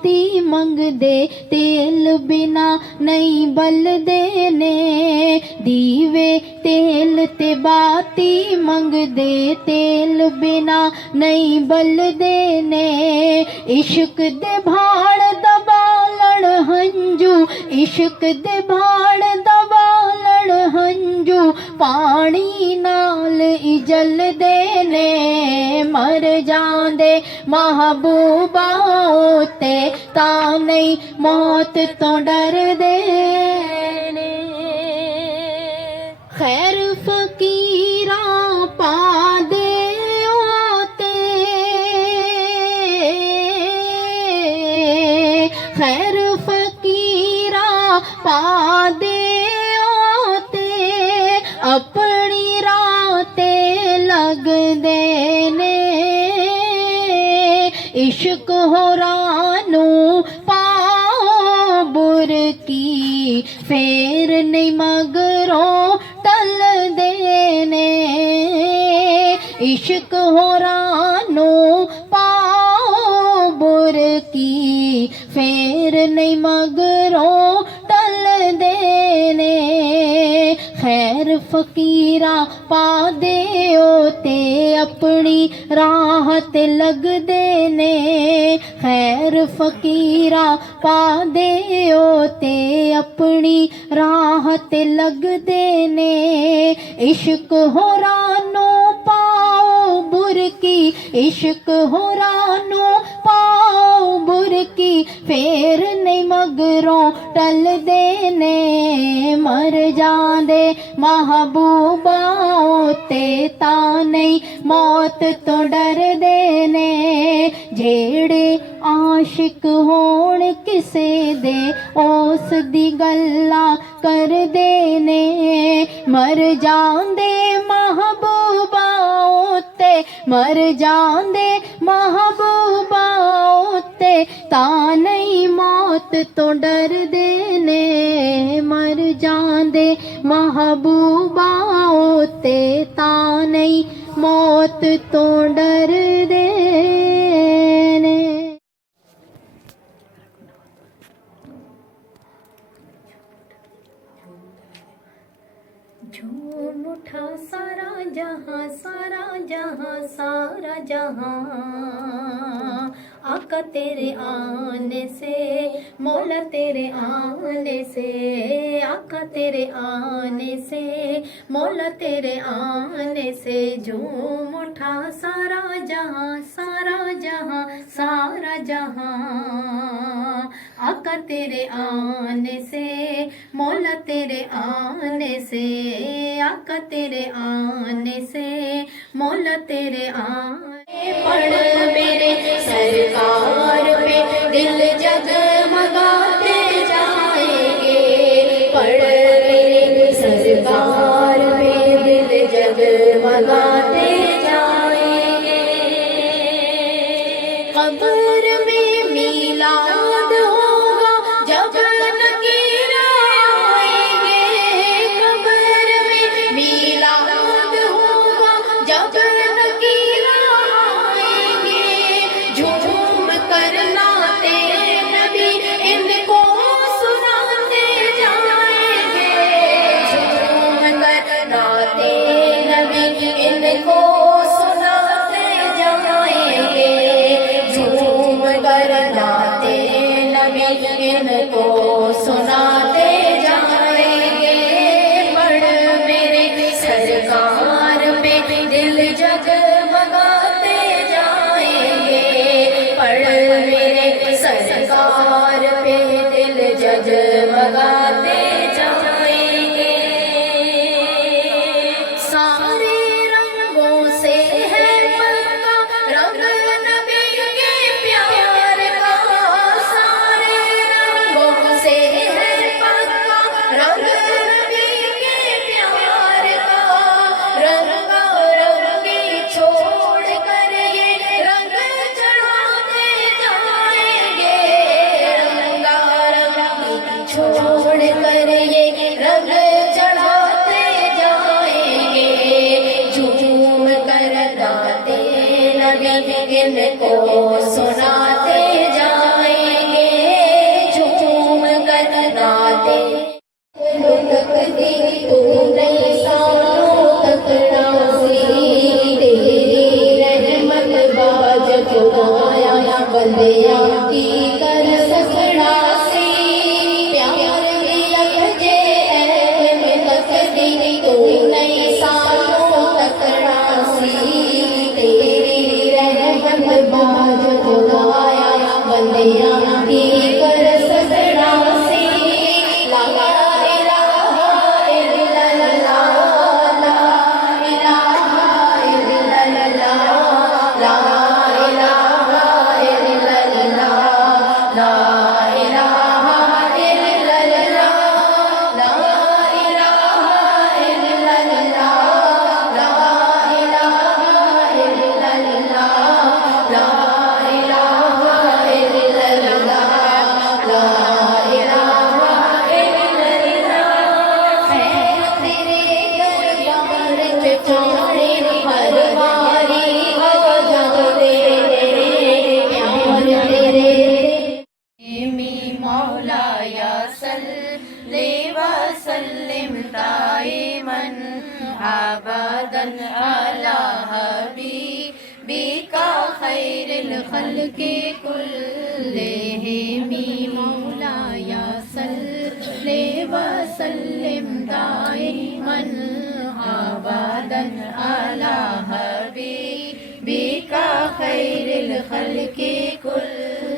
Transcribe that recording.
बाती मंग दे, तेल बिना नहीं बल देने। दीवे तेल ते बाती मंग दे, तेल बिना नहीं बल देने। इश्क दे भाड़ दा बालण हंजू, इश्क दे भाड़ दा बालण हंजू, पानी नाल इजल देने। मर जांदे महबूबा ते तां नहीं मौत तो डर देने। खैर फकीरा पा दे ओते, खैर फकीरा पा दे ओते, अपनी राते लग देने। इश्क होरानू पाओ बुरकी, फेर नहीं मगरों टल देने। इश्क होरानू पाओ बुरकी, फेर नहीं मगरों टल देने। खैर फकीरा पा दे ते अपनी राह ते लग देने। खैर फकीरा पा दे ते अपनी राह ते लग देने। इश्क होरानू पाओ बुरकी, इश्क होरानू पाओ बुरकी, फेर नहीं मगरों टल देने। मर जांदे महबूबा ते तां नहीं मौत तो डर देने। जेड़े आशिक होण किसे दे उस दी गल्ला कर देने। मर जांदे महबूबा ते, मर जांदे महबूबा ते तां नहीं मौत तो डर देने। मर जांदे महबूबा ते तां नहीं मौत तो डर देने। झूम उठा सारा जहां, सारा जहां, सारा जहां, आका तेरे आने से, मौला तेरे आने से, आका तेरे आने से, मौला तेरे आने से। झूम उठा सारा जहां, सारा जहां, सारा जहां, आका तेरे आने से, मौला तेरे आने से, आका तेरे आने से, मौला तेरे आने। पढ़ मेरे सरकार पे दिल जगमगाते जाएंगे, पढ़ मेरे सरकार पे दिल जगमगाते जाएंगे। कब्र में मीलाद होगा जब नकीर आएंगे, कब्र में मीलाद होगा जब नकीर आएंगे। झूम कर नाते नबी इनको सुनाते जाएंगे, झूम कर नाते नबी इनको सुनाते जाएंगे, झूम कर नाते नबी इनको सुनाते जाएंगे। पढ़ मेरे सरकार पे दिल जगमगाते जाएंगे, पढ़ मेरे सरकार पे दिल जगमगाते जाएंगे। सारे रंगों से है पक्का रंग नबी के प्यार का, सारे रंगों से है पक्का रंग नबी के प्यार का। रंगा रंगी छोड़ कर ये रंग चढ़ाते जाएंगे, रंगा रंगी छोड़ कर ये रंग चढ़ाते जाएंगे। झूम कर गाते नबी इनको सुनाते जाएंगे, बंदियां की कर सकना सी प्यार दी लखजे में तकदी तू नहीं सानू तकना सी तेरी रहमत बाज खुदाया बंदियां की कर सकना सी ला इलाहा इल्लल्लाह ला इलाहा इल्लल्लाह ला इलाहा इल्लल्लाह ला इलाहा इल्लल्लाह ला इलाहा इल्लल्लाह ला इलाहा इल्लल्लाह ला इलाहा इल्लल्लाह ला इलाहा इल्लल्लाह है तेरे दरबार च चाहे हर बारी आ जावे प्यार तेरे मी मौला या सल्ले व सल्लिम दाइमन अबदन अला हबीबिका खैरिल खल्क़ि कुल्लिहिम मौला या सल्ले व सल्लिम दाइमन अबदन अला हबीबिका खैरिल खल्क़ि कुल्लिहिम